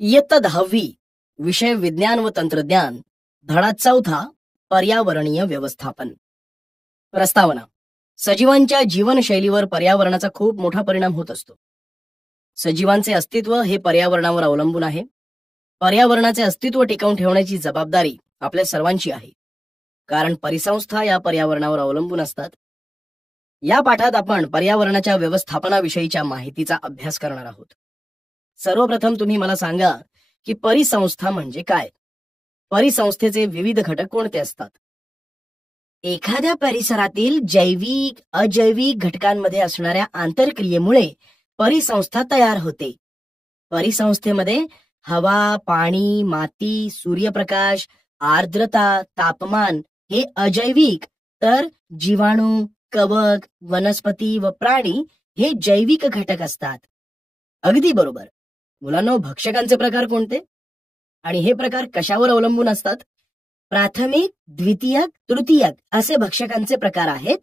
इयत्ता 10वी विषय विज्ञान व तंत्रज्ञान धडा 4 पर्यावरणीय व्यवस्थापन. प्रस्तावना. सजीवांच्या जीवनशैलीवर पर्यावरणाचा खूप मोठा परिणाम होत असतो. सजीवांचे अस्तित्व हे पर्यावरणावर अवलंबून आहे. पर्यावरणाचे अस्तित्व टिकवून ठेवण्याची जबाबदारी आपल्या सर्वांची आहे, कारण परिसंस्था या पर्यावरणावर अवलंबून असतात. या पाठात आपण पर्यावरणाच्या व्यवस्थापनाविषयीच्या माहितीचा अभ्यास करणार आहोत. सर्वप्रथम तुम्ही मला सांगा की परिसंस्था म्हणजे काय? परिसंस्थेचे विविध घटक कोणते असतात? एखाद्या परिसरातील जैविक अजैविक घटकांमध्ये असणाऱ्या आंतरक्रियेमुळे परिसंस्था तयार होते. परिसंस्थेमध्ये हवा, पाणी, माती, सूर्यप्रकाश, आर्द्रता, तापमान हे अजैविक, तर जीवाणू, कवक, वनस्पती व प्राणी हे जैविक घटक असतात. अगदी बरोबर. मुलांनो, भक्षकांचे प्रकार कोणते आणि हे प्रकार कशावर अवलंबून असतात? प्राथमिक, द्वितीयक, तृतीयक असे भक्षकांचे प्रकार आहेत.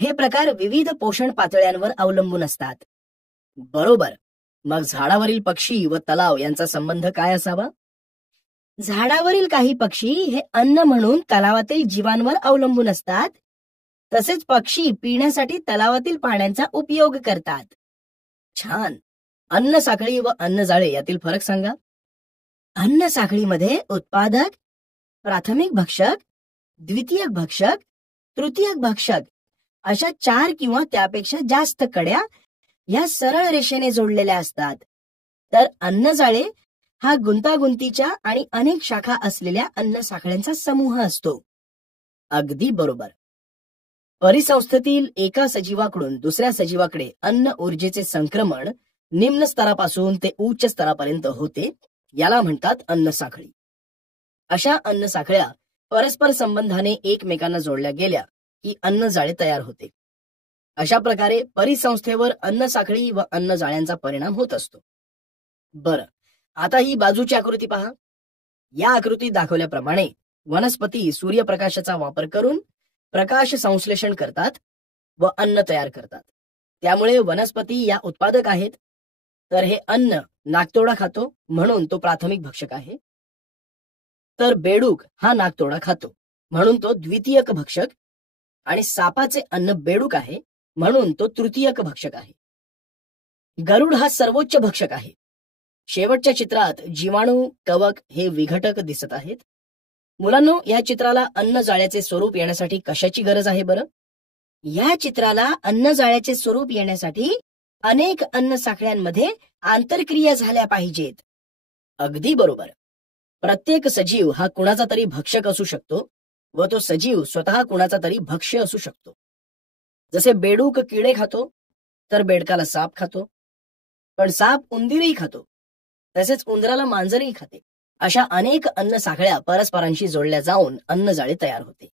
हे प्रकार विविध पोषण पातळ्यांवर अवलंबून असतात. बरोबर. मग झाडावरील पक्षी व तलाव यांचा संबंध काय असावा? झाडावरील काही पक्षी हे अन्न म्हणून तलावातील जीवांवर अवलंबून असतात. तसेच पक्षी पिण्यासाठी तलावातील पाण्याचा उपयोग करतात. छान. अन्न साखळी व अन्न जाळे यातील फरक सांगा. अन्न साखळीमध्ये उत्पादक, प्राथमिक भक्षक, द्वितीयक भक्षक, तृतीयक भक्षक अशा 4 किंवा त्यापेक्षा जास्त कड्या या सरळ रेषेने जोडलेल्या असतात. तर अन्न जाळे हा गुंतागुंतीच्या आणि अनेक शाखा असलेल्या अन्न साखळ्यांचा समूह असतो. अगदी बरोबर. परिसंस्थेतील एका सजीवाकडून दुसऱ्या सजीवाकडे अन्न ऊर्जेचे संक्रमण निम्न स्तरापासून ते उच्च स्तरापर्यंत होते. याला म्हणतात अन्न साखळी. अशा अन्न साखळ्या परस्पर संबंधाने एकमेकांना जोडल्या गेल्या की अन्न जाळे तयार होते. अशा प्रकारे परिसंस्थेवर अन्न साखळी व अन्न जाळ्यांचा परिणाम होत असतो. बरं, आता ही बाजूची आकृती पहा. या आकृतीत दाखवल्याप्रमाणे वनस्पती सूर्यप्रकाशाचा वापर करून प्रकाश संश्लेषण करतात व अन्न तयार करतात. त्यामुळे वनस्पती या उत्पादक आहेत. तर हे अन्न नाकतोडा खातो म्हणून तो प्राथमिक भक्षक आहे. तर बेडूक हा नाकतोडा खातो म्हणून तो द्वितीयक भक्षक, आणि सापाचे अन्न बेडूक आहे म्हणून तो तृतीयक भक्षक आहे. गरुड हा सर्वोच्च भक्षक आहे. शेवटच्या चित्रात जीवाणू, कवक हे विघटक दिसत आहेत. मुलांनो, या चित्राला अन्न जाळ्याचे स्वरूप येण्यासाठी कशाची गरज आहे बरं? या चित्राला अन्न जाळ्याचे स्वरूप येण्यासाठी अनेक अन्न साखळ्यांमध्ये आंतरक्रिया झाल्या पाहिजेत. अगदी बरोबर. प्रत्येक सजीव हा कुणाचा तरी भक्षक असू शकतो व तो सजीव स्वतः कुणाचा तरी भक्ष्य असू शकतो. जसे बेडूक किडे खातो तर बेडकाला साप खातो, पण साप उंदीरही खातो, तसेच उंदराला मांजरही खाते. अशा अनेक अन्न साखळ्या परस्परांशी जोडल्या जाऊन अन्न जाळे तयार होते.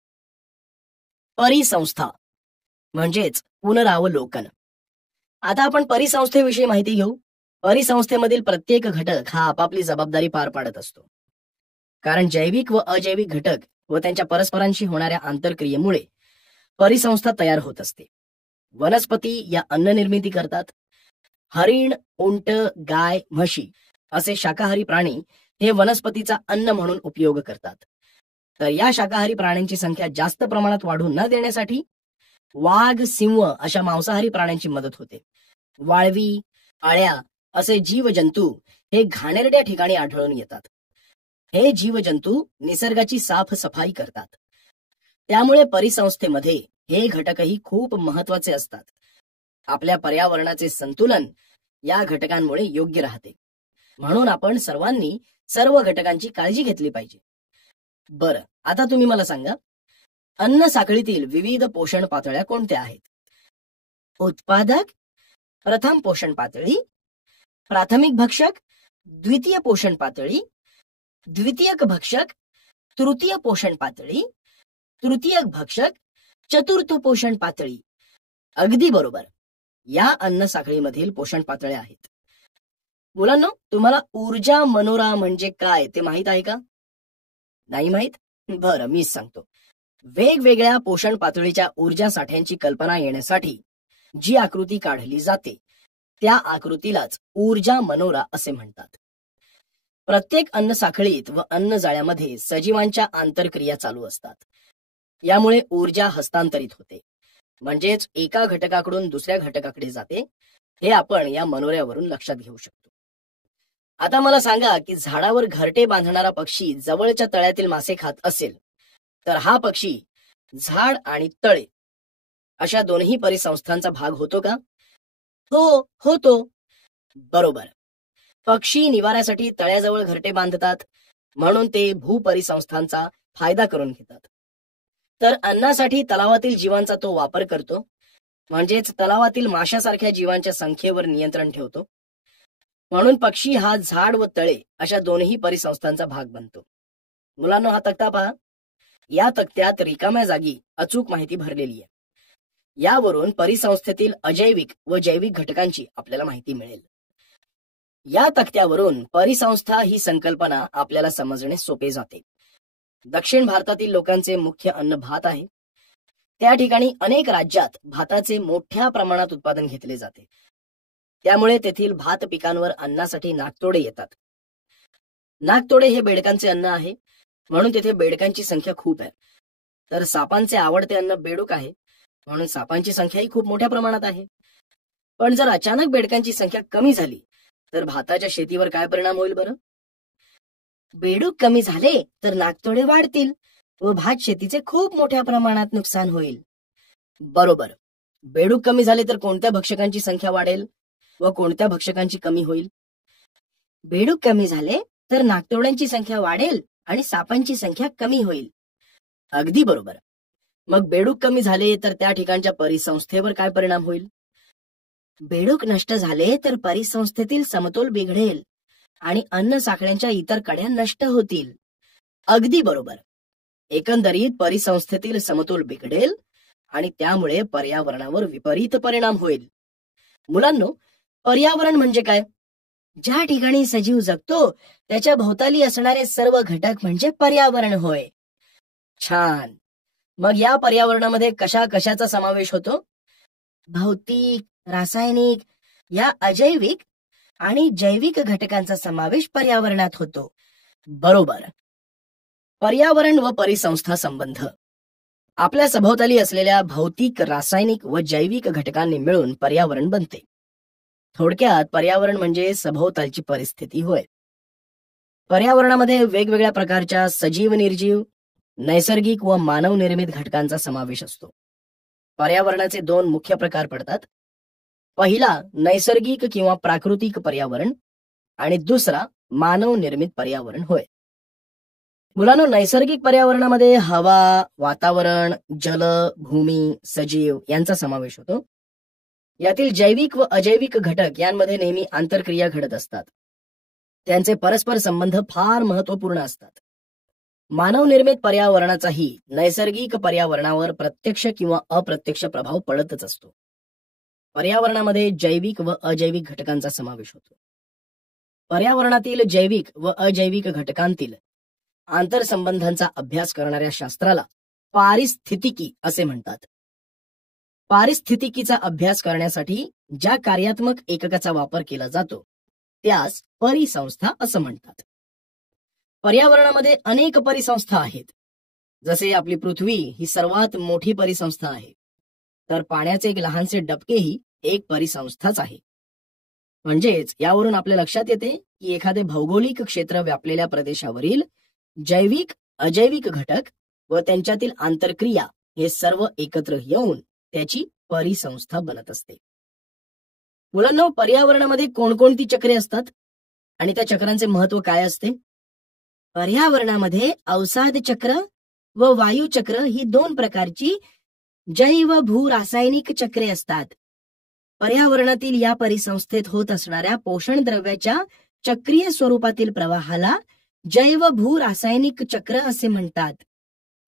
परिसंस्था म्हणजेच पुनरावलोकन. आता आपण परिसंस्थेविषयी माहिती घेऊ. परिसंस्थेमधील प्रत्येक घटक हा आपापली जबाबदारी पार पाडत असतो, कारण जैविक व अजैविक घटक व त्यांच्या परस्परांशी होणाऱ्या आंतरक्रियेमुळे परिसंस्था तयार होत असते. वनस्पती या अन्न निर्मिती करतात. हरिण, उंट, गाय, म्हशी असे शाकाहारी प्राणी हे वनस्पतीचा अन्न म्हणून उपयोग करतात. तर या शाकाहारी प्राण्यांची संख्या जास्त प्रमाणात वाढू न देण्यासाठी वाघ, सिंह अशा मांसाहारी प्राण्यांची मदत होते. वाळवी, आळ्या असे जीवजंतू हे घाणेरड्या ठिकाणी आढळून येतात. हे जीवजंतू निसर्गाची साफसफाई करतात. त्यामुळे परिसंस्थेमध्ये हे घटकही खूप महत्वाचे असतात. आपल्या पर्यावरणाचे संतुलन या घटकांमुळे योग्य राहते. म्हणून आपण सर्वांनी सर्व घटकांची काळजी घेतली पाहिजे. बरं, आता तुम्ही मला सांगा, अन्न साखळीतील विविध पोषण पातळ्या कोणत्या आहेत? उत्पादक, प्रथम पोषण पातळी, प्राथमिक भक्षक, द्वितीय पोषण पातळी, द्वितीयक भक्षक, तृतीय पोषण पातळी, तृतीयक भक्षक, चतुर्थ पोषण पातळी. अगदी बरोबर. या अन्न साखळीमधील पोषण पातळ्या आहेत. मुलांनो, तुम्हाला ऊर्जा मनोरा म्हणजे काय ते माहित आहे का? नाही माहित? बरं, मीच सांगतो. वेगवेगळ्या पोषण पातळीच्या ऊर्जा साठ्यांची कल्पना येण्यासाठी जी आकृती काढली जाते त्या आकृतीलाच ऊर्जा मनोरा असे म्हणतात. प्रत्येक अन्न साखळीत व अन्न जाळ्यामध्ये सजीवांच्या आंतरक्रिया चालू असतात. यामुळे ऊर्जा हस्तांतरित होते, म्हणजेच एका घटकाकडून दुसऱ्या घटकाकडे जाते. हे आपण या मनोऱ्यावरून लक्षात घेऊ शकतो. आता मला सांगा की झाडावर घरटे बांधणारा पक्षी जवळच्या तळ्यातील मासे खात असेल तर हा पक्षी झाड आणि तळे अशा दोन्ही परिसंस्थांचा भाग होतो का? हो, होतो. बरोबर. पक्षी निवाऱ्यासाठी तळ्याजवळ घरटे बांधतात, म्हणून ते भूपरिसंस्थांचा फायदा करून घेतात. तर अन्नासाठी तलावातील जीवांचा तो वापर करतो, म्हणजेच तलावातील माशासारख्या जीवांच्या संख्येवर नियंत्रण ठेवतो. म्हणून पक्षी हा झाड व तळे अशा दोन्ही परिसंस्थांचा भाग बनतो. मुलांनो, हा तक्ता पहा. या तक्त्यात रिकाम्या जागी अचूक माहिती भरलेली आहे. यावरून परिसंस्थेतील अजैविक व जैविक घटकांची आपल्याला माहिती मिळेल. या तक्त्यावरून परिसंस्था ही संकल्पना आपल्याला समजणे सोपे जाते. दक्षिण भारतातील लोकांचे मुख्य अन्न भात आहे. त्या ठिकाणी अनेक राज्यात भाताचे मोठ्या प्रमाणात उत्पादन घेतले जाते. त्यामुळे तेथील भात पिकांवर अन्नासाठी नागतोडे येतात. नागतोडे हे बेडकांचे अन्न आहे, म्हणून तेथे बेडकांची संख्या खूप आहे. तर सापांचे आवडते अन्न बेडूक आहे, म्हणून सापांची संख्याही खूप मोठ्या प्रमाणात आहे. पण जर अचानक बेडकांची संख्या कमी झाली तर भाताच्या शेतीवर काय परिणाम होईल बरं? बेडूक कमी झाले तर नागतोडे वाढतील व भात शेतीचे खूप मोठ्या प्रमाणात नुकसान होईल. बरोबर. बेडूक कमी झाले तर कोणत्या भक्षकांची संख्या वाढेल व कोणत्या भक्षकांची कमी होईल? बेडूक कमी झाले तर नागतोड्यांची संख्या वाढेल आणि सापांची संख्या कमी होईल. अगदी बरोबर. मग बेडूक कमी झाले तर त्या ठिकाणच्या परिसंस्थेवर काय परिणाम होईल? बेडूक नष्ट झाले तर परिसंस्थेतील समतोल बिघडेल आणि अन्न साखळ्यांच्या इतर कड्या नष्ट होतील. अगदी बरोबर. एकंदरीत परिसंस्थेतील समतोल बिघडेल आणि त्यामुळे पर्यावरणावर विपरीत परिणाम होईल. मुलांनो, पर्यावरण म्हणजे काय? ज्या ठिकाणी सजीव जगतो त्याच्या भोवताली असणारे सर्व घटक म्हणजे पर्यावरण होय. छान. मग या पर्यावरणामध्ये कशा कशाचा समावेश होतो? भौतिक, रासायनिक या अजैविक आणि जैविक घटकांचा समावेश पर्यावरणात होतो. बरोबर. पर्यावरण व परिसंस्था संबंध. आपल्या सभोवताली असलेल्या भौतिक, रासायनिक व जैविक घटकांनी मिळून पर्यावरण बनते. थोडक्यात पर्यावरण म्हणजे सभोवतालची परिस्थिती होय. पर्यावरणामध्ये वेगवेगळ्या प्रकारच्या सजीव, निर्जीव, नैसर्गिक व मानव निर्मित घटकांचा समावेश असतो. पर्यावरणाचे दोन मुख्य प्रकार पडतात. पहिला नैसर्गिक किंवा प्राकृतिक पर्यावरण आणि दुसरा मानव निर्मित पर्यावरण होय. मुलांनो, नैसर्गिक पर्यावरणामध्ये हवा, वातावरण, जल, भूमी, सजीव यांचा समावेश होतो. यातील जैविक व अजैविक घटक यांमध्ये नेहमी आंतरक्रिया घडत असतात. त्यांचे परस्पर संबंध फार महत्वपूर्ण असतात. मानव निर्मित पर्यावरणाचाही नैसर्गिक पर्यावरणावर प्रत्यक्ष किंवा अप्रत्यक्ष प्रभाव पडतच असतो. पर्यावरणामध्ये जैविक व अजैविक घटकांचा समावेश होतो. पर्यावरणातील जैविक व अजैविक घटकांतील आंतरसंबंधांचा अभ्यास करणाऱ्या शास्त्राला पारिस्थितिकी असे म्हणतात. पारिस्थितिकीचा अभ्यास करण्यासाठी ज्या कार्यात्मक एककाचा वापर केला जातो त्यास परिसंस्था असं म्हणतात. पर्यावरणामध्ये अनेक परिसंस्था आहेत. जसे आपली पृथ्वी ही सर्वात मोठी परिसंस्था आहे, तर पाण्याचे एक लहानसे डबकेही एक परिसंस्थाच आहे. म्हणजेच यावरून आपल्या लक्षात येते की एखादे भौगोलिक क्षेत्र व्यापलेल्या प्रदेशावरील जैविक, अजैविक घटक व त्यांच्यातील आंतरक्रिया हे सर्व एकत्र येऊन त्याची परिसंस्था बनत असते. मुलांनो, पर्यावरणामध्ये कोणकोणती चक्रे असतात आणि त्या चक्रांचे महत्व काय असते? पर्यावरणामध्ये अवसाद चक्र व वायू चक्र ही दोन प्रकारची जैव भू रासायनिक चक्रे असतात. पर्यावरणातील या परिसंस्थेत होत असणाऱ्या पोषण द्रव्याच्या चक्रीय स्वरूपातील प्रवाहाला जैव भू रासायनिक चक्र असे म्हणतात.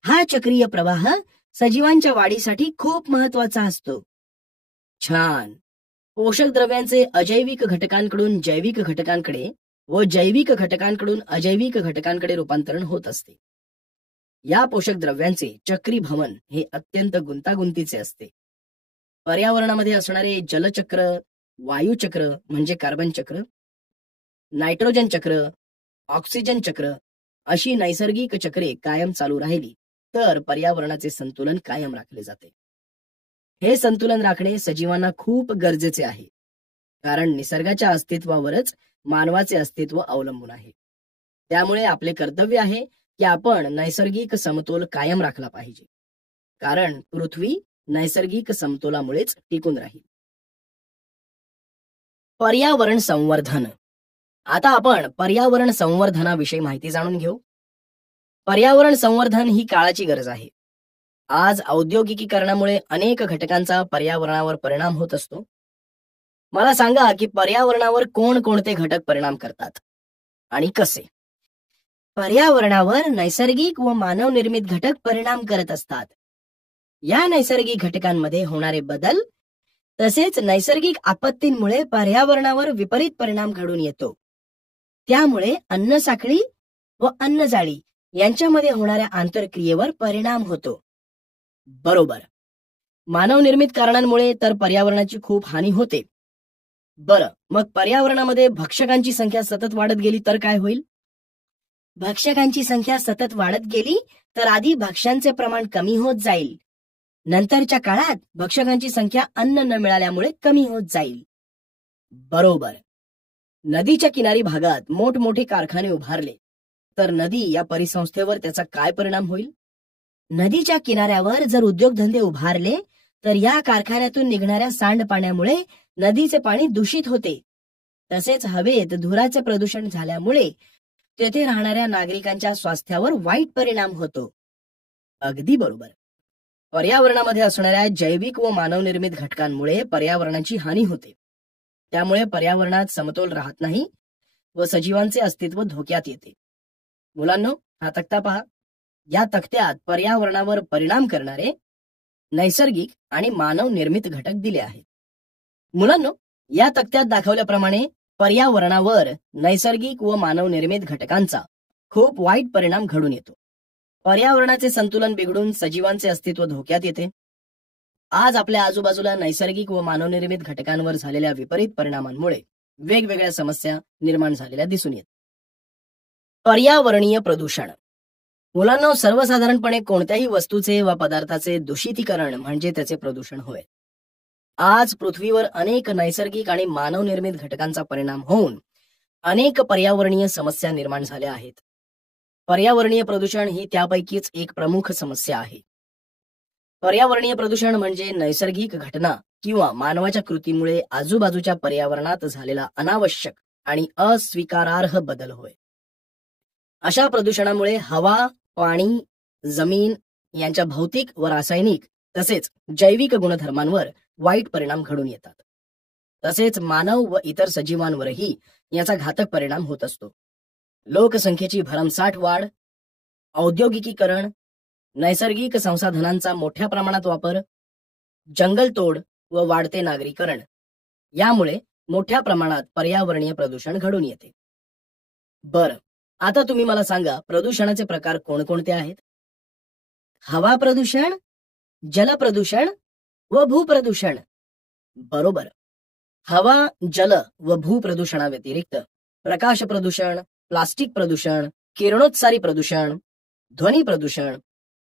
हा चक्रीय प्रवाह सजीवांच्या वाढीसाठी खूप महत्वाचा असतो. छान. पोषक द्रव्यांचे अजैविक घटकांकडून जैविक घटकांकडे व जैविक घटकांकडून अजैविक घटकांकडे रूपांतरण होत असते. या पोषक द्रव्यांचे चक्री भवन हे अत्यंत गुंतागुंतीचे असते. पर्यावरणामध्ये असणारे जलचक्र, वायुचक्र म्हणजे कार्बन चक्र, नायट्रोजन चक्र, ऑक्सिजन चक्र अशी नैसर्गिक चक्रे कायम चालू राहिली तर पर्यावरणाचे संतुलन कायम राखले जाते. हे संतुलन राखणे सजीवांना खूप गरजेचे आहे, कारण निसर्गाच्या अस्तित्वावरच मानवाचे अस्तित्व अवलंबून आहे. त्यामुळे आपले कर्तव्य आहे की आपण नैसर्गिक समतोल कायम राखला पाहिजे, कारण पृथ्वी नैसर्गिक समतोलामुळेच टिकून राहील. पर्यावरण संवर्धन. आता आपण पर्यावरण संवर्धनाविषयी माहिती जाणून घेऊ. पर्यावरण संवर्धन ही काळाची गरज आहे. आज औद्योगिकीकरणामुळे अनेक घटकांचा पर्यावरणावर परिणाम होत असतो. मला सांगा की पर्यावरणावर कोणकोणते घटक परिणाम करतात आणि कसे? पर्यावरणावर नैसर्गिक व मानवनिर्मित घटक परिणाम करत असतात. या नैसर्गिक घटकांमध्ये होणारे बदल तसेच नैसर्गिक आपत्तींमुळे पर्यावरणावर विपरीत परिणाम घडून येतो. त्यामुळे अन्न साखळी व अन्नजाळी यांच्यामध्ये होणाऱ्या आंतरक्रियेवर परिणाम होतो. बरोबर. मानवनिर्मित कारणांमुळे तर पर्यावरणाची खूप हानी होते. बरं, मग पर्यावरणामध्ये भक्षकांची संख्या सतत वाढत गेली तर काय होईल? भक्षकांची संख्या सतत वाढत गेली तर आधी भक्ष्यांचे प्रमाण कमी होत जाईल. नंतरच्या काळात भक्षकांची संख्या अन्न न मिळाल्यामुळे कमी होत जाईल. बरोबर. नदीच्या किनारी भागात मोठमोठे कारखाने उभारले तर नदी या परिसंस्थेवर त्याचा काय परिणाम होईल? नदीच्या किनाऱ्यावर जर उद्योगधंदे उभारले तर या कारखान्यातून निघणाऱ्या सांडपाण्यामुळे नदीचे पाणी दूषित होते. तसेच हवेत धुराचे प्रदूषण झाल्यामुळे तेथे राहणाऱ्या नागरिकांच्या स्वास्थ्यावर वाईट परिणाम होतो. अगदी बरोबर. पर्यावरणामध्ये असणाऱ्या जैविक व मानवनिर्मित घटकांमुळे पर्यावरणाची हानी होते. त्यामुळे पर्यावरणात समतोल राहत नाही व सजीवांचे अस्तित्व धोक्यात येते. मुलांनो, हा तक्ता पहा. या तक्त्यात पर्यावरणावर परिणाम करणारे नैसर्गिक आणि मानव निर्मित घटक दिले आहेत. मुलांनो, या तक्त्यात दाखवल्याप्रमाणे पर्यावरणावर नैसर्गिक व मानव निर्मित घटकांचा खूप वाईट परिणाम घडून येतो. पर्यावरणाचे संतुलन बिघडून सजीवांचे अस्तित्व धोक्यात येते. आज आपल्या आजूबाजूला नैसर्गिक व मानवनिर्मित घटकांवर झालेल्या विपरीत परिणामांमुळे वेगवेगळ्या समस्या निर्माण झालेल्या दिसून येतात. पर्यावरणीय प्रदूषण. मुलांना सर्वसाधारणपणे कोणत्याही वस्तूचे व पदार्थाचे दूषितीकरण म्हणजे त्याचे प्रदूषण होय. आज पृथ्वीवर अनेक नैसर्गिक आणि मानवनिर्मित घटकांचा परिणाम होऊन अनेक पर्यावरणीय समस्या निर्माण झाल्या आहेत. पर्यावरणीय प्रदूषण ही त्यापैकीच एक प्रमुख समस्या आहे. पर्यावरणीय प्रदूषण म्हणजे नैसर्गिक घटना किंवा मानवाच्या कृतीमुळे आजूबाजूच्या पर्यावरणात झालेला अनावश्यक आणि अस्वीकारार्ह बदल होय. अशा प्रदूषणामुळे हवा, पाणी, जमीन यांच्या भौतिक व रासायनिक तसेच जैविक गुणधर्मांवर वाईट परिणाम घडून येतात. तसेच मानव व इतर सजीवांवरही याचा घातक परिणाम होत असतो. लोकसंख्येची भरमसाठ वाढ, औद्योगिकीकरण, नैसर्गिक संसाधनांचा मोठ्या प्रमाणात वापर, जंगलतोड व वाढते नागरीकरण यामुळे मोठ्या प्रमाणात पर्यावरणीय प्रदूषण घडून येते. बरं, आता तुम्ही मला सांगा, प्रदूषणाचे प्रकार कोणकोणते आहेत? हवा प्रदूषण, जल प्रदूषण व भूप्रदूषण. बरोबर. हवा, जल व भूप्रदूषणाव्यतिरिक्त प्रकाश प्रदूषण, प्लास्टिक प्रदूषण, किरणोत्सारी प्रदूषण, ध्वनी प्रदूषण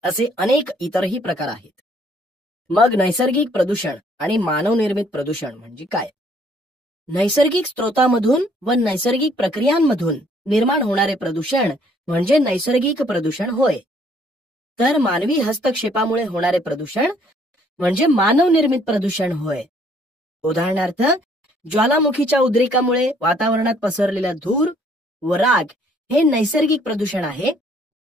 असे अनेक इतरही प्रकार आहेत. मग नैसर्गिक प्रदूषण आणि मानवनिर्मित प्रदूषण म्हणजे काय? नैसर्गिक स्रोतांमधून व नैसर्गिक प्रक्रियांमधून निर्माण होणारे प्रदूषण म्हणजे नैसर्गिक प्रदूषण होय. तर मानवी हस्तक्षेपामुळे होणारे प्रदूषण म्हणजे मानवनिर्मित प्रदूषण होय. उदाहरणार्थ, ज्वालामुखीच्या उद्रेकामुळे वातावरणात पसरलेला धूर व राग हे नैसर्गिक प्रदूषण आहे.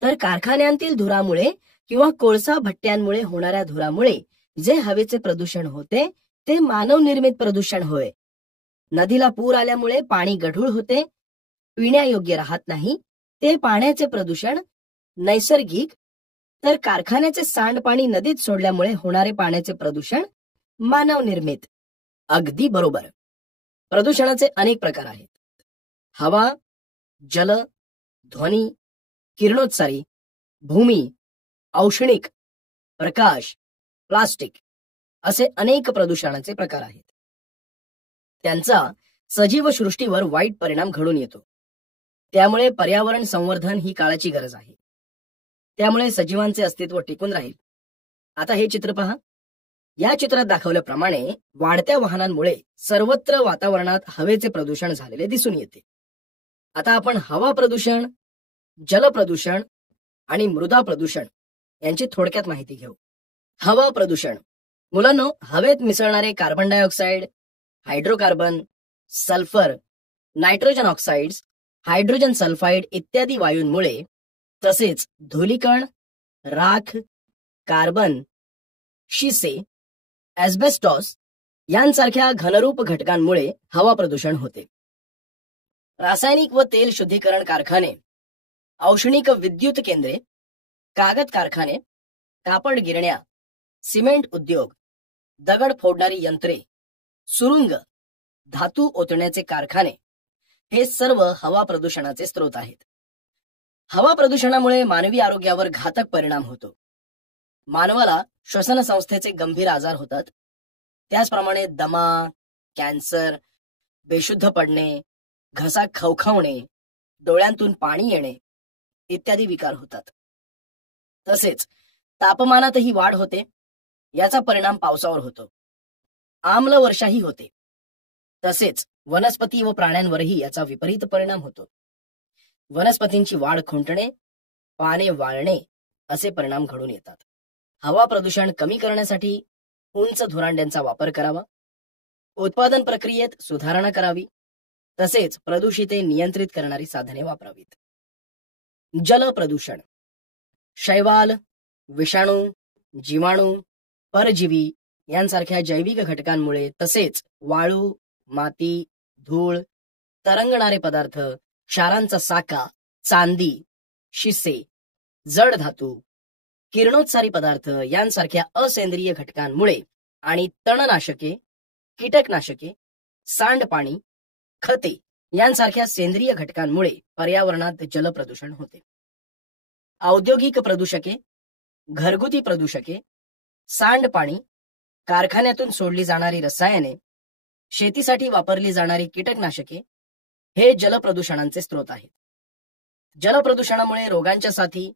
तर कारखान्यांतील धुरामुळे किंवा कोळसा भट्ट्यांमुळे होणाऱ्या धुरामुळे जे हवेचे प्रदूषण होते ते मानवनिर्मित प्रदूषण होय. नदीला पूर आल्यामुळे पाणी गढूळ होते, पिण्यायोग्य राहत नाही, ते पाण्याचे प्रदूषण नैसर्गिक. तर कारखान्याचे सांडपाणी नदीत सोडल्यामुळे होणारे पाण्याचे प्रदूषण मानवनिर्मित. अगदी बरोबर. प्रदूषणाचे अनेक प्रकार आहेत. हवा, जल, ध्वनी, किरणोत्सारी, भूमी, औष्णिक, प्रकाश, प्लास्टिक असे अनेक प्रदूषणाचे प्रकार आहेत. त्यांचा सजीव सृष्टीवर वाईट परिणाम घडून येतो. त्यामुळे पर्यावरण संवर्धन ही काळाची गरज आहे. त्यामुळे सजीवांचे अस्तित्व टिकून राहील. आता हे चित्र पहा. या चित्रात दाखवल्याप्रमाणे वाढत्या वाहनांमुळे सर्वत्र वातावरणात हवेचे प्रदूषण झालेले दिसून येते. आता आपण हवा प्रदूषण, जल प्रदूषण आणि मृदा प्रदूषण यांची थोडक्यात माहिती घेऊ. हवा प्रदूषण. मुलांनो, हवेत मिसळणारे carbon dioxide, hydrocarbon, sulphur, nitrogen oxides, hydrogen sulphide इत्यादी वायूंमुळे, तसेच धूलिकण, राख, कार्बन, शिसे, ॲस्बेस्टॉस यांसारख्या घनरूप घटकांमुळे हवा प्रदूषण होते. रासायनिक व तेल शुद्धीकरण कारखाने, औष्णिक विद्युत केंद्रे, कागद कारखाने, कापड गिरण्या, सिमेंट उद्योग, दगड फोडणारी यंत्रे, सुरुंग, धातू ओतण्याचे कारखाने हे सर्व हवा प्रदूषणाचे स्रोत आहेत. हवा प्रदूषणामुळे मानवी आरोग्यावर घातक परिणाम होतो. मानवाला श्वसन संस्थेचे गंभीर आजार होतात. त्याचप्रमाणे दमा, कॅन्सर, बेशुद्ध पडणे, घसा खवखवणे, डोळ्यांतून पाणी येणे इत्यादी विकार होतात. तसेच तापमानातही वाढ होते. याचा परिणाम पावसावर होतो. आम्ल वर्षाही होते. तसेच वनस्पती व प्राण्यांवरही याचा विपरीत परिणाम होतो. वनस्पतींची वाढ खुंटणे, पाने वाळणे असे परिणाम घडून येतात. हवा प्रदूषण कमी करण्यासाठी उंच धुरांड्यांचा वापर करावा. उत्पादन प्रक्रियेत सुधारणा करावी. तसेच प्रदूषिते नियंत्रित करणारी साधने वापरावीत. जल प्रदूषण. शैवाल, विषाणू, जीवाणू, परजीवी यांसारख्या जैविक घटकांमुळे, तसेच वाळू, माती, धूळ, तरंगणारे पदार्थ, क्षारांचा साका, चांदी, शिसे, जड धातू, किरणोत्सारी पदार्थ यांसारख्या असेंद्रिय घटकांमुळे आणि तणनाशके, कीटकनाशके, सांडपाणी, खते यांसारख्या सेंद्रिय घटकांमुळे पर्यावरणात जलप्रदूषण होते. औद्योगिक प्रदूषके, घरगुती प्रदूषके, सांडपाणी, कारखान्यातून सोडली जाणारी रसायने, शेतीसाठी वापरली जाणारी कीटकनाशके हे जलप्रदूषणांचे स्रोत आहेत. जलप्रदूषणामुळे रोगांच्या साथी,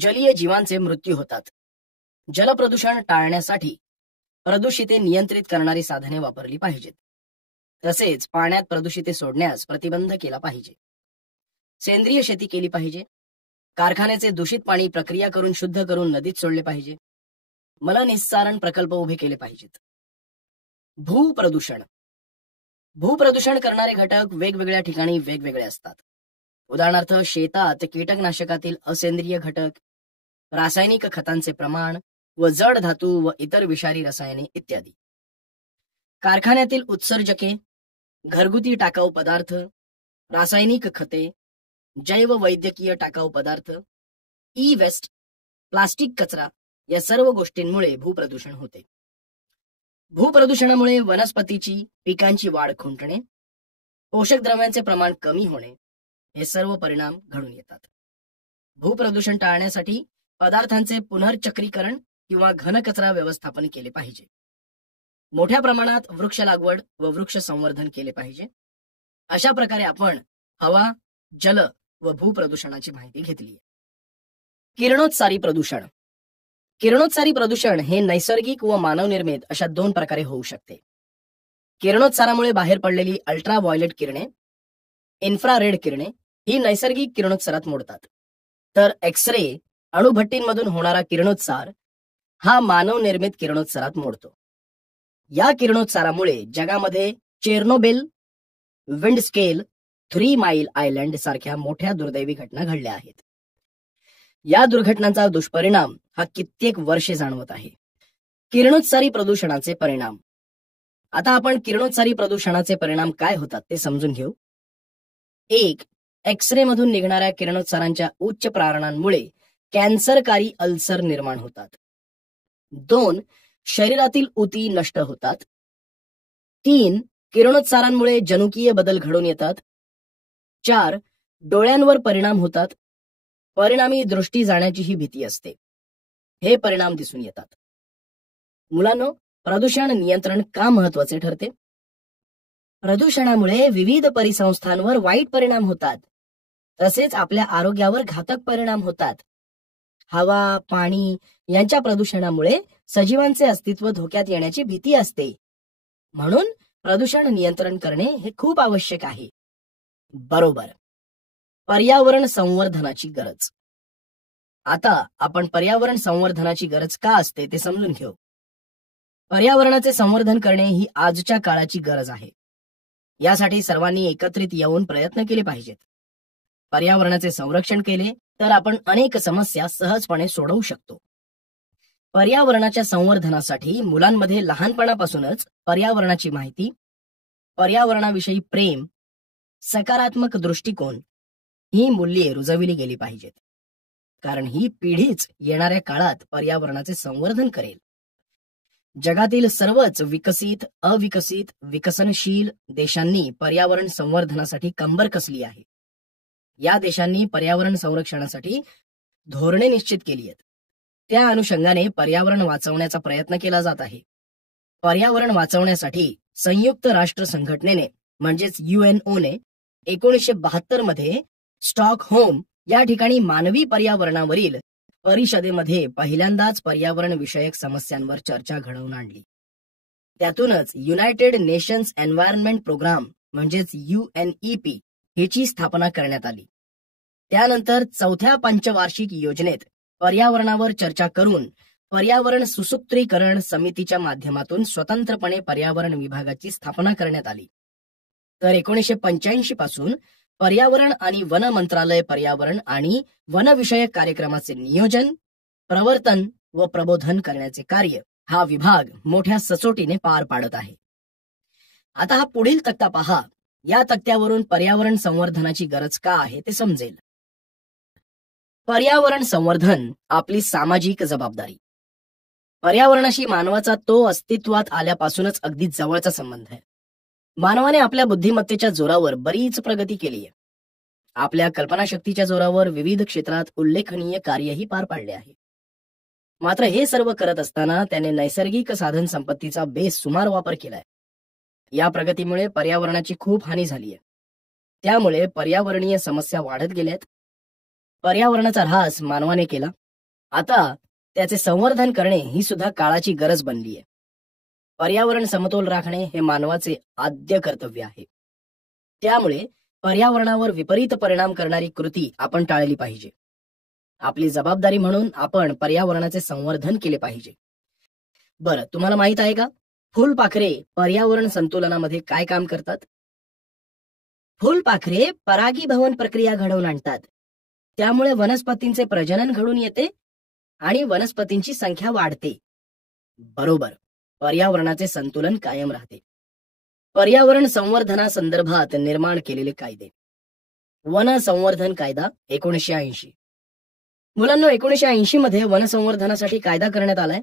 जलीय जीवांचे मृत्यू होतात. जलप्रदूषण टाळण्यासाठी प्रदूषिते नियंत्रित करणारी साधने वापरली पाहिजेत. तसेच पाण्यात प्रदूषिते सोडण्यास प्रतिबंध केला पाहिजे. सेंद्रिय शेती केली पाहिजे. कारखान्याचे दूषित पाणी प्रक्रिया करून शुद्ध करून नदीत सोडले पाहिजे. मलनिस्सारण प्रकल्प उभे केले पाहिजेत. भूप्रदूषण. भूप्रदूषण करणारे घटक वेगवेगळ्या ठिकाणी वेगवेगळे असतात. उदाहरणार्थ, शेतात कीटकनाशकातील असेंद्रिय घटक, रासायनिक खतांचे प्रमाण व जड धातू व इतर विषारी रसायने इत्यादी. कारखान्यातील उत्सर्जके, घरगुती टाकाऊ पदार्थ, रासायनिक खते, जैव वैद्यकीय टाकाऊ पदार्थ, ई वेस्ट, प्लास्टिक कचरा या सर्व गोष्टींमुळे भूप्रदूषण होते. भूप्रदूषणामुळे वनस्पतीची, पिकांची वाढ खुंटणे, पोषक द्रव्यांचे प्रमाण कमी होणे हे सर्व परिणाम घडून येतात. भूप्रदूषण टाळण्यासाठी पदार्थांचे पुनर्चक्रीकरण किंवा घनकचरा व्यवस्थापन केले पाहिजे. मोठ्या प्रमाणात वृक्ष लागवड व वृक्ष संवर्धन केले पाहिजे. अशा प्रकारे आपण हवा, जल व भूप्रदूषणाची माहिती घेतली. किरणोत्सारी प्रदूषण. किरणोत्सारी प्रदूषण हे नैसर्गिक व मानवनिर्मित अशा दोन प्रकारे होऊ शकते. किरणोत्सारामुळे बाहेर पडलेली अल्ट्रा व्हायोलेट किरणे, इन्फ्रारेड किरणे ही नैसर्गिक किरणोत्सारात मोडतात. तर एक्स-रे, अणुभट्टींमधून होणारा किरणोत्सार हा मानवनिर्मित किरणोत्सारात मोडतो. या किरणोत्सारामुळे जगामध्ये Chernobyl, wind scale, 3 mile island सारख्या मोठ्या दुर्दैवी घटना घडल्या आहेत. या दुर्घटनांचा दुष्परिणाम हा कित्येक वर्षे जाणवत आहे. किरणोत्सारी प्रदूषणाचे परिणाम. आता आपण किरणोत्सारी प्रदूषणाचे परिणाम काय होतात ते समजून घेऊ. 1. एक्स-रे मधून निघणाऱ्या किरणोत्सारांच्या उच्च प्रारणांमुळे कॅन्सरकारी अल्सर निर्माण होतात. 2. शरीरातील ऊती नष्ट होतात. 3. किरणोत्सारांमुळे जनुकीय बदल घडून येतात. 4. डोळ्यांवर परिणाम होतात. परिणामी दृष्टी जाण्याची ही भीती असते. हे परिणाम दिसून येतात. मुलांनो, प्रदूषण नियंत्रण का महत्वाचे ठरते? प्रदूषणामुळे विविध परिसंस्थांवर वाईट परिणाम होतात. तसेच आपल्या आरोग्यावर घातक परिणाम होतात. हवा, पाणी यांच्या प्रदूषणामुळे सजीवांचे अस्तित्व धोक्यात येण्याची भीती असते. म्हणून प्रदूषण नियंत्रण करणे हे खूप आवश्यक आहे. बरोबर. पर्यावरण संवर्धनाची गरज. आता आपण पर्यावरण संवर्धनाची गरज का असते ते समजून घेऊ. पर्यावरणाचे संवर्धन करणे ही आजच्या काळाची गरज आहे. यासाठी सर्वांनी एकत्रित येऊन प्रयत्न केले पाहिजेत. पर्यावरणाचे संरक्षण केले तर आपण अनेक समस्या सहजपणे सोडवू शकतो. पर्यावरणाच्या संवर्धनासाठी मुलांमध्ये लहानपणापासूनच पर्यावरणाची माहिती, पर्यावरणाविषयी प्रेम, सकारात्मक दृष्टिकोन ही मूल्ये रुजविली गेली पाहिजेत. कारण ही पिढीच येणाऱ्या काळात पर्यावरणाचे संवर्धन करेल. जगातील सर्वच विकसित, अविकसित, विकसनशील देशांनी पर्यावरण संवर्धनासाठी कंबर कसली आहे. या देशांनी पर्यावरण संरक्षणासाठी धोरणे निश्चित केली आहेत. त्या अनुषंगाने पर्यावरण वाचवण्याचा प्रयत्न केला जात आहे. पर्यावरण वाचवण्यासाठी संयुक्त राष्ट्र संघटनेने म्हणजेच UNOने 1972 मध्ये स्टॉकहोम या ठिकाणी मानवी पर्यावरणावरील परिषदेमध्ये पहिल्यांदाच पर्यावरण विषयक समस्यांवर चर्चा घडवून आणली. त्यातूनच युनायटेड नेशन्स एन्व्हायरमेंट प्रोग्राम म्हणजेच UNEP हिची स्थापना करण्यात आली. त्यानंतर चौथ्या पंचवार्षिक योजनेत पर्यावरणावर चर्चा करून पर्यावरण सुसूत्रीकरण समितीच्या माध्यमातून स्वतंत्रपणे पर्यावरण विभागाची स्थापना करण्यात आली. तर 1985 पासून पर्यावरण आणि वन मंत्रालय पर्यावरण आणि वनविषयक कार्यक्रमाचे नियोजन, प्रवर्तन व प्रबोधन करण्याचे कार्य हा विभाग मोठ्या सचोटीने पार पाडत आहे. आता हा पुढील तक्ता पहा. या तक्त्यावरून पर्यावरण संवर्धनाची गरज का आहे ते समजेल. पर्यावरण संवर्धन आपली सामाजिक जबाबदारी. पर्यावरणाशी मानवाचा तो अस्तित्वात आल्यापासूनच अगदी जवळचा संबंध आहे. मानवाने आपल्या बुद्धिमत्तेच्या जोरावर बरीच प्रगती केली आहे. आपल्या कल्पनाशक्तीच्या जोरावर विविध क्षेत्रात उल्लेखनीय कार्यही पार पाडले आहे. मात्र हे सर्व करत असताना त्याने नैसर्गिक साधन संपत्तीचा बेसुमार वापर केलाय. या प्रगतीमुळे पर्यावरणाची खूप हानी झाली आहे. त्यामुळे पर्यावरणीय समस्या वाढत गेल्यात. पर्यावरणाचा ऱ्हास मानवाने केला. आता त्याचे संवर्धन करणे ही सुद्धा काळाची गरज बनली आहे. पर्यावरण समतोल राखणे हे मानवाचे आद्य कर्तव्य आहे. त्यामुळे पर्यावरणावर विपरीत परिणाम करणारी कृती आपण टाळली पाहिजे. आपली जबाबदारी म्हणून आपण पर्यावरणाचे संवर्धन केले पाहिजे. बरं, तुम्हाला माहित आहे का फुलपाखरे पर्यावरण संतुलनामध्ये काय काम करतात? फुलपाखरे परागीभवन प्रक्रिया घडवून आणतात. त्यामुळे वनस्पतींचे प्रजनन घडून येते आणि वनस्पतींची संख्या वाढते. बरोबर, पर्यावरणाचे संतुलन कायम राहते. पर्यावरण संवर्धनासंदर्भात निर्माण केलेले कायदे. वन संवर्धन कायदा 1980. मुलांना 1980 मध्ये वन संवर्धनासाठी कायदा करण्यात आलाय.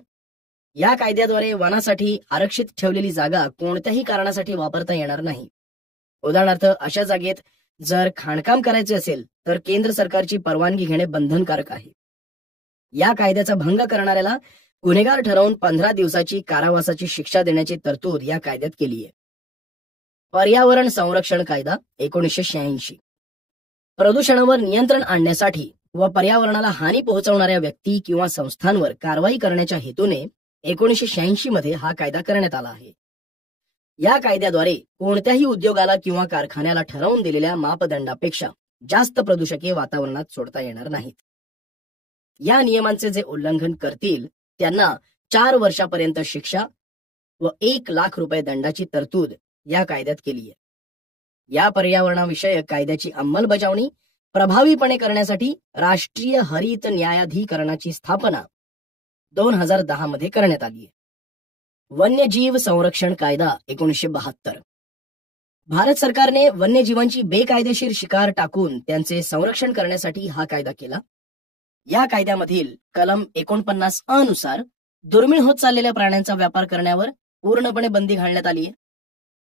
या कायद्याद्वारे वनासाठी आरक्षित ठेवलेली जागा कोणत्याही कारणासाठी वापरता येणार नाही. उदाहरणार्थ, अशा जागेत जर खाणकाम करायचे असेल तर केंद्र सरकारची परवानगी घेणे बंधनकारक आहे. या कायद्याचा भंग करणाऱ्याला गुन्हेगार ठरवून 15 दिवसाची कारावासाची शिक्षा देण्याची तरतूद या कायद्यात केली आहे. पर्यावरण संरक्षण कायदा 1986. प्रदूषणावर नियंत्रण आणण्यासाठी व पर्यावरणाला हानी पोहोचवणाऱ्या व्यक्ती किंवा संस्थांवर कारवाई करण्याच्या हेतूने 1986 मध्ये हा कायदा करण्यात आला आहे. या कायद्याद्वारे कोणत्याही उद्योगाला किंवा कारखान्याला ठरवून दिलेल्या मापदंडापेक्षा जास्त प्रदूषके वातावरणात सोडता येणार नाहीत. या नियमांचे जे उल्लंघन करतील त्यांना 4 वर्षापर्यंत शिक्षा व 1 लाख रुपये दंडाची तरतूद या कायद्यात केली आहे. या पर्यावरणाविषयक कायद्याची अंमलबजावणी प्रभावीपणे करण्यासाठी राष्ट्रीय हरित न्यायाधिकरणाची स्थापना 2010 मध्ये करण्यात आली आहे. वन्यजीव संरक्षण कायदा 1972. भारत सरकारने वन्यजीवांची बेकायदेशीर शिकार टाकून त्यांचे संरक्षण करण्यासाठी हा कायदा केला. या कायद्यामधील कलम 49 अ नुसार दुर्मिळ होत चाललेल्या प्राण्यांचा व्यापार करण्यावर पूर्णपणे बंदी घालण्यात आली आहे.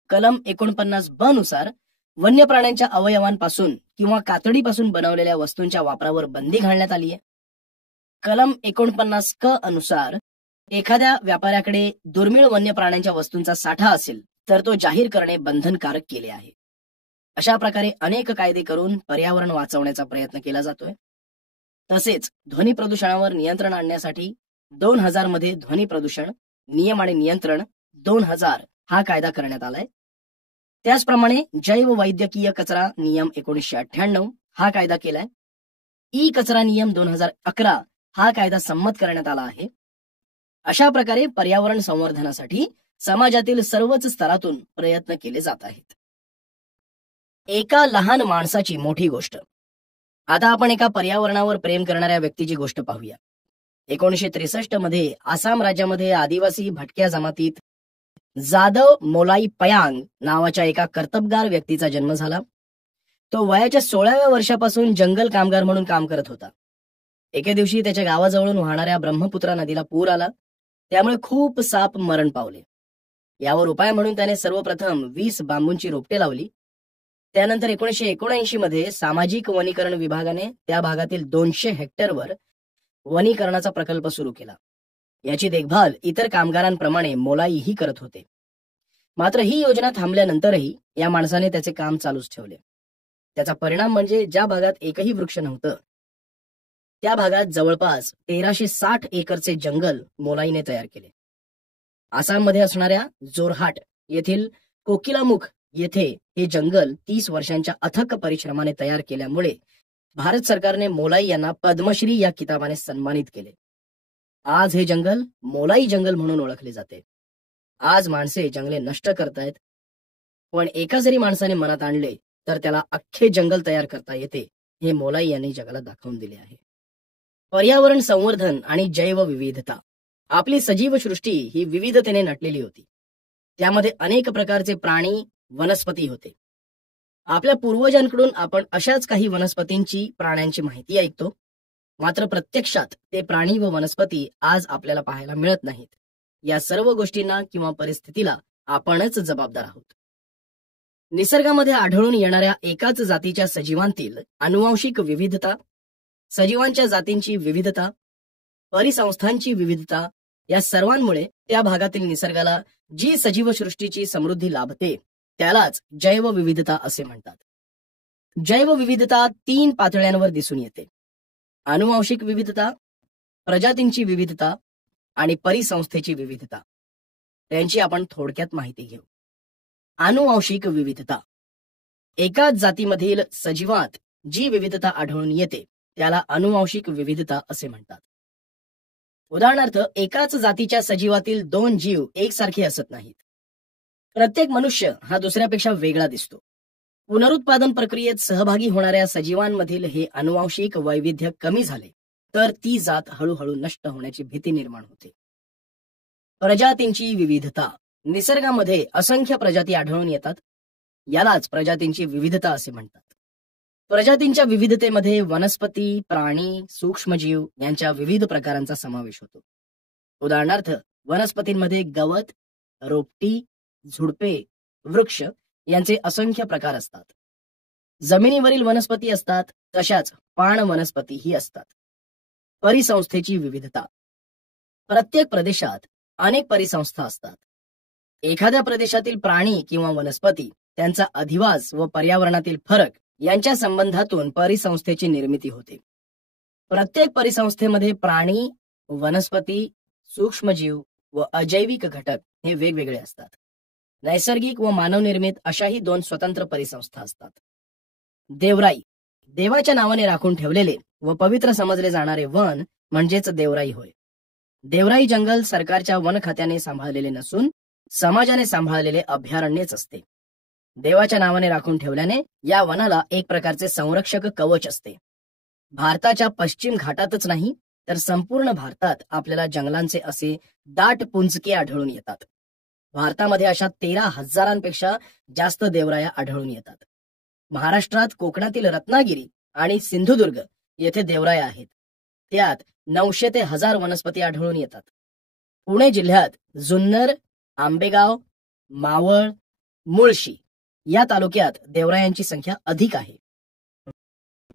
कलम 49 ब नुसार वन्य प्राण्यांच्या अवयवांपासून किंवा कातडीपासून बनवलेल्या वस्तूंच्या वापरावर बंदी घालण्यात आली आहे. कलम 49 क अनुसार एखाद्या व्यापाऱ्याकडे दुर्मिळ वन्य प्राण्यांच्या वस्तूंचा साठा असेल तर तो जाहीर करणे बंधनकारक केले आहे. अशा प्रकारे अनेक कायदे करून पर्यावरण वाचवण्याचा प्रयत्न केला जातोय. तसेच ध्वनी प्रदूषणावर नियंत्रण आणण्यासाठी 2000 मध्ये ध्वनी प्रदूषण नियम आणि नियंत्रण 2000 हा कायदा करण्यात आलाय. त्याचप्रमाणे जैव वैद्यकीय कचरा नियम 1998 हा कायदा केलाय. ई कचरा नियम 2011 हा कायदा संमत करण्यात आला आहे. अशा प्रकारे पर्यावरण संवर्धनासाठी समाजातील सर्वच स्तरातून प्रयत्न केले जात आहेत. एका लहान माणसाची मोठी गोष्ट. आता आपण एका पर्यावरणावर प्रेम करणाऱ्या व्यक्तीची गोष्ट पाहूया. 1963 मध्ये आसाम राज्यामध्ये आदिवासी भटक्या जमातीत जादव मोलाई पयांग नावाच्या एका कर्तबगार व्यक्तीचा जन्म झाला. तो वयाच्या 16व्या वर्षापासून जंगल कामगार म्हणून काम करत होता. एके दिवशी त्याच्या गावाजवळून वाहणाऱ्या ब्रह्मपुत्रा नदीला पूर आला. त्यामुळे खूप साप मरण पावले. यावर उपाय म्हणून त्याने सर्वप्रथम 20 बांबूंची रोपटे लावली. त्यानंतर 1979 मध्ये सामाजिक वनीकरण विभागाने त्या भागातील 200 हेक्टरवर वनीकरणाचा प्रकल्प सुरू केला. याची देखभाल इतर कामगारांप्रमाणे मोलाईही करत होते. मात्र ही योजना थांबल्यानंतरही या माणसाने त्याचे काम चालूच ठेवले. त्याचा परिणाम म्हणजे ज्या भागात एकही वृक्ष नव्हतं त्या भागात जवळपास 1360 एकरचे जंगल मोलाईने तयार केले. आसाममध्ये असणाऱ्या जोरहाट येथील कोकिलामुख येथे हे जंगल 30 वर्षांच्या अथक परिश्रमाने तयार केल्यामुळे भारत सरकारने मोलाई यांना पद्मश्री या किताबाने सन्मानित केले. आज हे जंगल मोलाई जंगल म्हणून ओळखले जाते. आज माणसे जंगले नष्ट करतायत, पण एका जरी माणसाने मनात आणले तर त्याला अख्खे जंगल तयार करता येते, हे मोलाई यांनी जगाला दाखवून दिले आहे. पर्यावरण संवर्धन आणि जैवविविधता. आपली सजीव सृष्टी ही विविधतेने नटलेली होती. त्यामध्ये अनेक प्रकारचे प्राणी वनस्पती होते. आपल्या पूर्वजांकडून आपण अशाच काही वनस्पतींची प्राण्यांची माहिती ऐकतो, मात्र प्रत्यक्षात ते प्राणी व वनस्पती आज आपल्याला पाहायला मिळत नाहीत. या सर्व गोष्टींना किंवा परिस्थितीला आपणच जबाबदार आहोत. निसर्गामध्ये आढळून येणाऱ्या एकाच जातीच्या सजीवांतील आनुवंशिक विविधता, सजीवांच्या जातींची विविधता, परिसंस्थांची विविधता या सर्वांमुळे त्या भागातील निसर्गाला जी सजीवसृष्टीची समृद्धी लाभते त्यालाच जैवविविधता असे म्हणतात. जैवविविधता 3 पातळ्यांवर दिसून येते: आनुवंशिक विविधता, प्रजातींची विविधता आणि परिसंस्थेची विविधता. त्यांची आपण थोडक्यात माहिती घेऊ. आनुवंशिक विविधता. एकाच जातीमधील सजीवात जी विविधता आढळून येते त्याला आनुवंशिक विविधता असे म्हणतात. उदाहरणार्थ, एकाच जातीच्या सजीवातील 2 जीव एकसारखे असत नाहीत. प्रत्येक मनुष्य हा दुसऱ्यापेक्षा वेगळा दिसतो. पुनरुत्पादन प्रक्रियेत सहभागी होणाऱ्या सजीवांमधील हे आनुवंशिक वैविध्य कमी झाले तर ती जात हळूहळू नष्ट होण्याची भीती निर्माण होते. प्रजातींची विविधता. निसर्गामध्ये असंख्य प्रजाती आढळून येतात. यालाच प्रजातींची विविधता असे म्हणतात. प्रजातींच्या विविधतेमध्ये वनस्पती, प्राणी, सूक्ष्मजीव यांच्या विविध प्रकारांचा समावेश होतो. उदाहरणार्थ, वनस्पतींमध्ये गवत, रोपटी, झुडपे, वृक्ष यांचे असंख्य प्रकार असतात. जमिनीवरील वनस्पती असतात, तशाच पाण वनस्पतीही असतात. परिसंस्थेची विविधता. प्रत्येक प्रदेशात अनेक परिसंस्था असतात. एखाद्या प्रदेशातील प्राणी किंवा वनस्पती, त्यांचा अधिवास व पर्यावरणातील फरक यांच्या संबंधातून परिसंस्थेची निर्मिती होते. प्रत्येक परिसंस्थेमध्ये प्राणी, वनस्पती, सूक्ष्मजीव व अजैविक घटक हे वेगवेगळे असतात. नैसर्गिक व मानवनिर्मित अशाही 2 स्वतंत्र परिसंस्था असतात. देवराई. देवाच्या नावाने राखून ठेवलेले व पवित्र समजले जाणारे वन म्हणजेच देवराई होय. देवराई जंगल सरकारच्या वन खात्याने सांभाळलेले नसून समाजाने सांभाळलेले अभयारण्यच असते. देवाच्या नावाने राखून ठेवल्याने या वनाला एक प्रकारचे संरक्षक कवच असते. भारताच्या पश्चिम घाटातच नाही तर संपूर्ण भारतात आपल्याला जंगलांचे असे दाट पुंजके आढळून येतात. भारतामध्ये अशा 13,000पेक्षा जास्त देवराया आढळून येतात. महाराष्ट्रात कोकणातील रत्नागिरी आणि सिंधुदुर्ग येथे देवराया आहेत. त्यात 900 ते 1000 वनस्पती आढळून येतात. पुणे जिल्ह्यात जुन्नर, आंबेगाव, मावळ, मुळशी या तालुक्यात देवरायांची संख्या अधिक आहे.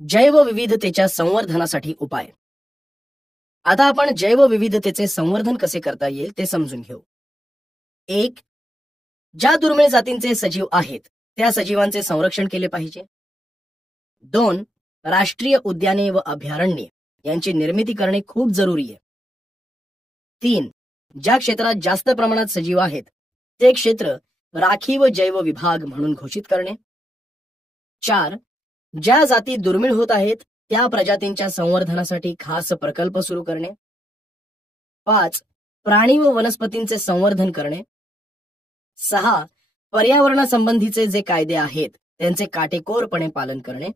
जैवविविधतेच्या संवर्धनासाठी उपाय. आता आपण जैवविविधतेचे संवर्धन कसे करता येईल ते समजून घेऊ. 1. ज्या दुर्मिळ जातींचे सजीव आहेत त्या सजीवांचे संरक्षण केले पाहिजे. 2. राष्ट्रीय उद्याने व अभयारण्ये यांची निर्मिती करणे खूप जरुरी आहे. 3. ज्या क्षेत्रात जास्त प्रमाणात सजीव आहेत ते क्षेत्र राखीव जैव विभाग म्हणून घोषित करणे. 4. ज्या जाती दुर्मिळ होत आहेत त्या प्रजातींच्या संवर्धनासाठी खास प्रकल्प सुरू करणे. 5. प्राणी व वनस्पतींचे संवर्धन करणे. 6. पर्यावरणासंबंधीचे जे कायदे आहेत त्यांचे काटेकोरपणे पालन करणे.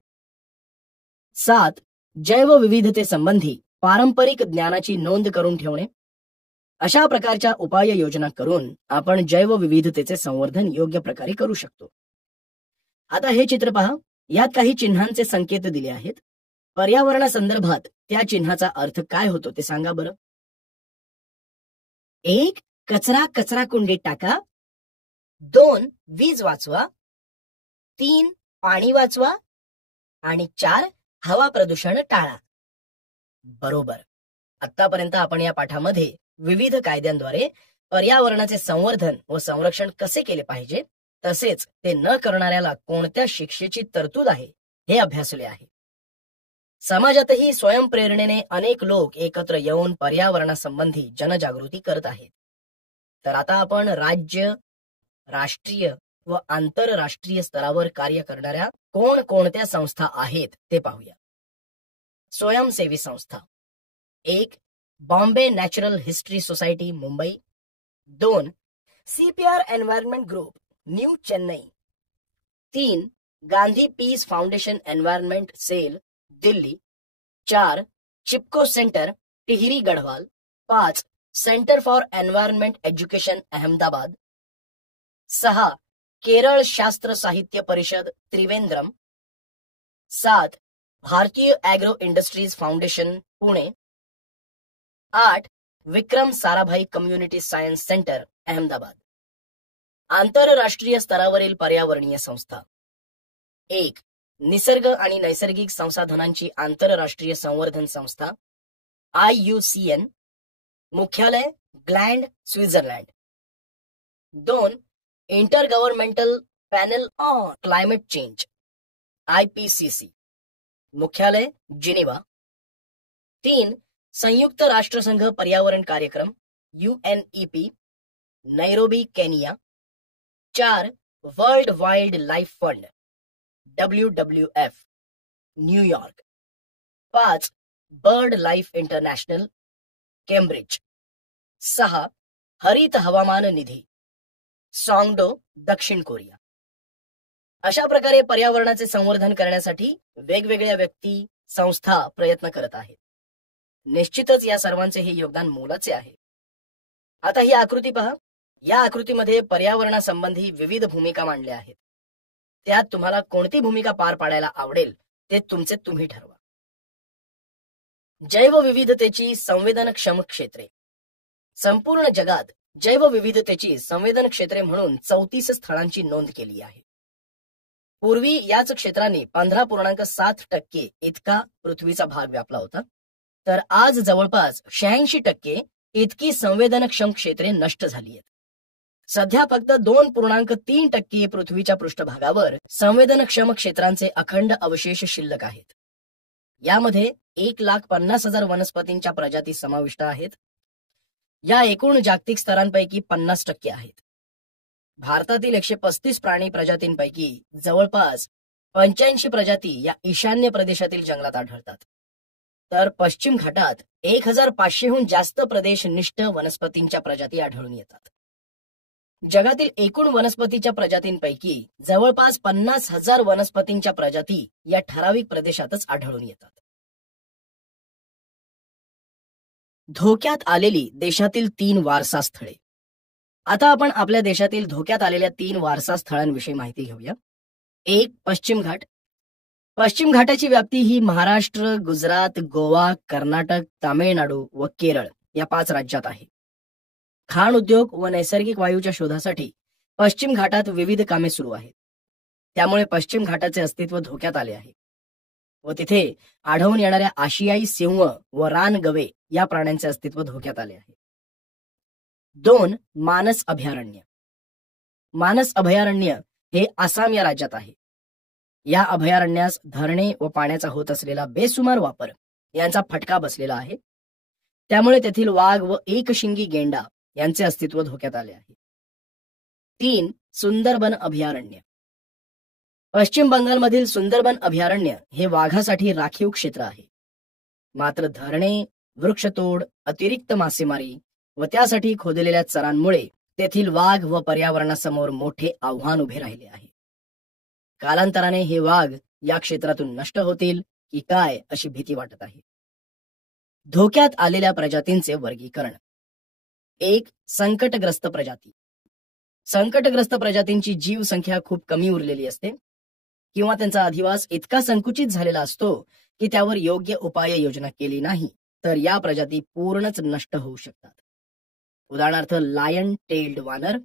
7. जैवविविधतेसंबंधी पारंपरिक ज्ञानाची नोंद करून ठेवणे. अशा प्रकारच्या उपाययोजना करून आपण जैवविविधतेचे संवर्धन योग्य प्रकारे करू शकतो. आता हे चित्र पहा, यात काही चिन्हांचे संकेत दिले आहेत. पर्यावरणासंदर्भात त्या चिन्हाचा अर्थ काय होतो ते सांगा बरं. 1. कचरा कचरा कुंडीत टाका. 2. वीज वाचवा. 3. पाणी वाचवा. आणि 4. हवा प्रदूषण टाळा. बरोबर. आतापर्यंत आपण या पाठामध्ये विविध कायद्यांद्वारे पर्यावरणाचे संवर्धन व संरक्षण कसे केले पाहिजे, तसेच ते न करणाऱ्याला कोणत्या शिक्षेची तरतूद आहे हे अभ्यासले आहे. समाजातही स्वयंप्रेरणेने अनेक लोक एकत्र येऊन पर्यावरणासंबंधी जनजागृती करत आहेत. तर आता आपण राज्य, राष्ट्रीय व आंतरराष्ट्रीय स्तरावर कार्य करणाऱ्या कोणकोणत्या संस्था आहेत ते पाहूया. स्वयंसेवी संस्था. 1. Bombay Natural History Society Mumbai. 2. CPR Environment Group New Chennai. 3. Gandhi Peace Foundation Environment Cell Delhi. 4. Chipko Centre Tehri Garhwal. 5. Centre for Environment Education Ahmedabad. 6. Kerala Shastra Sahitya Parishad Trivandrum. 7. Bharatiya Agro Industries Foundation Pune. 8. Vikram Sarabhai Community Science Centre Ahmedabad. आंतरराष्ट्रीय स्तरावरील पर्यावरणीय संस्था. 1. निसर्ग आणि नैसर्गिक संसाधनांची आंतरराष्ट्रीय संवर्धन संस्था IUCN. मुख्यालय Gland, Switzerland. 2. Inter governmental panel on climate change IPCC. मुख्यालय जिनिव्हा. 3. संयुक्त राष्ट्रसंघ पर्यावरण कार्यक्रम UNEP Nairobi Kenya. 4. World wild life fund WWF New York. 5. Bird life international Cambridge. 6. हरित हवामान निधी सॉंगडो दक्षिण कोरिया. अशा प्रकारे पर्यावरणाचे संवर्धन करण्यासाठी वेगवेगळ्या व्यक्ती, संस्था प्रयत्न करत आहेत. निश्चितच या सर्वांचे हे योगदान मोलाचे आहे. आता ही आकृती पहा. या आकृतीमध्ये पर्यावरणासंबंधी विविध भूमिका मांडल्या आहेत. त्यात तुम्हाला कोणती भूमिका पार पाडायला आवडेल ते तुमचे तुम्ही ठरवा. जैवविविधतेची संवेदनक्षम क्षेत्रे. संपूर्ण जगात जैवविविधतेची संवेदन क्षेत्रे म्हणून 34 स्थळांची नोंद केली आहे. पूर्वी याच क्षेत्रांनी 15.7% इतका पृथ्वीचा भाग व्यापला होता, तर आज जवळपास 86% इतकी संवेदनक्षम क्षेत्रे नष्ट झाली आहेत. सध्या फक्त 2.3% पृथ्वीच्या पृष्ठभागावर संवेदनक्षम क्षेत्रांचे अखंड अवशेष शिल्लक आहेत. यामध्ये 1,50,000 वनस्पतींच्या प्रजाती समाविष्ट आहेत. या एकूण जागतिक स्तरांपैकी 50% आहेत. भारतातील 135 प्राणी प्रजातींपैकी जवळपास 85 प्रजाती या ईशान्य प्रदेशातील जंगलात आढळतात. तर पश्चिम घाटात 1,500हून जास्त प्रदेशनिष्ठ वनस्पतींच्या प्रजाती आढळून येतात. जगातील एकूण वनस्पतीच्या प्रजातींपैकी जवळपास 50,000 वनस्पतींच्या प्रजाती या ठराविक प्रदेशातच आढळून येतात. धोक्यात आलेली देशातील 3 वारसा स्थळे. आता आपण आपल्या देशातील धोक्यात आलेल्या 3 वारसा स्थळांविषयी माहिती घेऊया. 1. पश्चिम घाट. पश्चिम घाटाची व्याप्ती ही महाराष्ट्र, गुजरात, गोवा, कर्नाटक, तामिळनाडू व केरळ या 5 राज्यात आहे. खाण उद्योग व नैसर्गिक वायूच्या शोधासाठी पश्चिम घाटात विविध कामे सुरू आहेत. त्यामुळे पश्चिम घाटाचे अस्तित्व धोक्यात आले आहे व तिथे आढळून येणाऱ्या आशियाई सिंह व रानगवे या प्राण्यांचे अस्तित्व धोक्यात आले आहे. 2. मानस अभयारण्य. मानस अभयारण्य हे आसाम या राज्यात आहे. या अभयारण्यास धरणे व पाण्याचा होत असलेला बेसुमार वापर यांचा फटका बसलेला आहे. त्यामुळे तेथील वाघ व एकशिंगी गेंडा यांचे अस्तित्व धोक्यात आले आहे. 3. सुंदरबन अभयारण्य. पश्चिम बंगालमधील सुंदरबन अभयारण्य हे वाघासाठी राखीव क्षेत्र आहे. मात्र धरणे, वृक्षतोड, अतिरिक्त मासेमारी व त्यासाठी खोदलेल्या चरांमुळे तेथील वाघ व पर्यावरणासमोर मोठे आव्हान उभे राहिले आहे. कालांतराने हे वाघ या क्षेत्रातून नष्ट होतील की काय अशी भीती वाटत आहे. धोक्यात आलेल्या प्रजातींचे वर्गीकरण. 1. संकटग्रस्त प्रजाती. संकटग्रस्त प्रजातींची जीवसंख्या खूप कमी उरलेली असते किंवा त्यांचा अधिवास इतका संकुचित झालेला असतो की त्यावर योग्य उपाययोजना केली नाही तर या प्रजाती पूर्णच नष्ट होऊ शकतात. उदाहरणार्थ लायन टेल्ड वानर,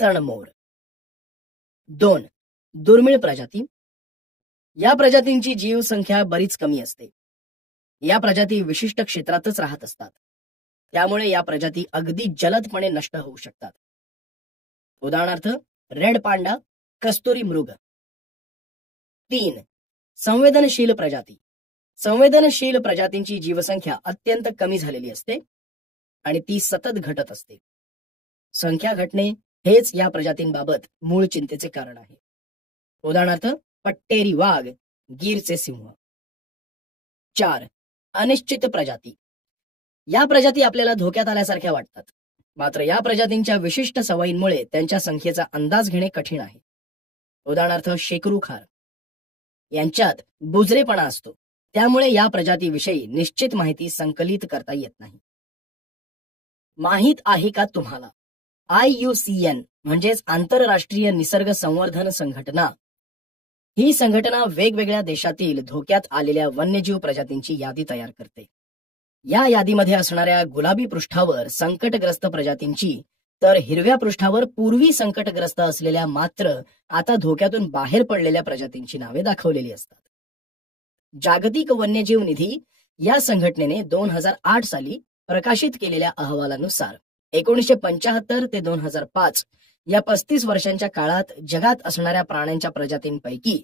तणमोर. 2. दुर्मिळ प्रजाती. या प्रजातींची जीवसंख्या बरीच कमी असते. या प्रजाती विशिष्ट क्षेत्रातच राहत असतात. त्यामुळे या प्रजाती अगदी जलदपणे नष्ट होऊ शकतात. उदाहरणार्थ रेड पांडा, कस्तुरी मृग. 3. संवेदनशील प्रजाती. संवेदनशील प्रजातींची जीवसंख्या अत्यंत कमी झालेली असते आणि ती सतत घटत असते. संख्या घटणे हेच या प्रजातींबाबत मूळ चिंतेचे कारण आहे. उदाहरणार्थ पट्टेरी वाघ, गीरचे सिंह. 4. अनिश्चित प्रजाती. या प्रजाती आपल्याला धोक्यात आल्यासारख्या वाटतात. मात्र या प्रजातींच्या विशिष्ट सवयींमुळे त्यांच्या संख्येचा अंदाज घेणे कठीण आहे. उदाहरणार्थ शेकरू खार. यांच्यात बुजरेपणा असतो. त्यामुळे या प्रजातीविषयी निश्चित माहिती संकलित करता येत नाही. माहित आहे का तुम्हाला IUCN म्हणजेच आंतरराष्ट्रीय निसर्ग संवर्धन संघटना ही संघटना वेगवेगळ्या देशातील धोक्यात आलेल्या वन्यजीव प्रजातींची यादी तयार करते. या यादीमध्ये असणाऱ्या गुलाबी पृष्ठावर संकटग्रस्त प्रजातींची तर हिरव्या पृष्ठावर पूर्वी संकटग्रस्त असलेल्या मात्र आता धोक्यातून बाहेर पडलेल्या प्रजातींची नावे दाखवलेली असतात. जागतिक वन्यजीव निधी या संघटनेने 2008 साली प्रकाशित केलेल्या अहवालानुसार 1975 ते 2005 या 35 वर्षांच्या काळात जगात असणाऱ्या प्राण्यांच्या प्रजातींपैकी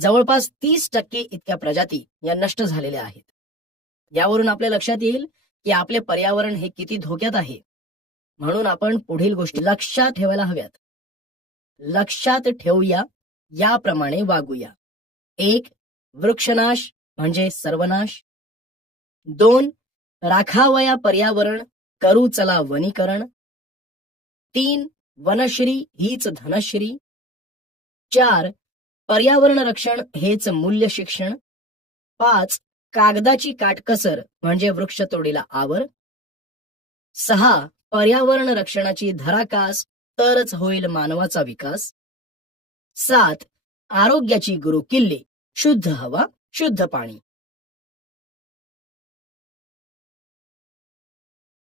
जवळपास 30% इतक्या प्रजाती या नष्ट झालेल्या आहेत. यावरून आपल्या लक्षात येईल की आपले पर्यावरण हे किती धोक्यात आहे. म्हणून आपण पुढील गोष्टी लक्षात ठेवायला हव्यात. लक्षात ठेवूया, याप्रमाणे वागूया. 1. वृक्षनाश म्हणजे सर्वनाश. 2. राखावया पर्यावरण, करू चला वनीकरण. 3. वनश्री हीच धनश्री. 4. पर्यावरण रक्षण हेच मूल्य शिक्षण. 5. कागदाची काटकसर म्हणजे वृक्षतोडीला आवर. 6. पर्यावरण रक्षणाची धराकास तरच होईल मानवाचा विकास. 7. आरोग्याची गुरुकिल्ली शुद्ध हवा, शुद्ध पाणी.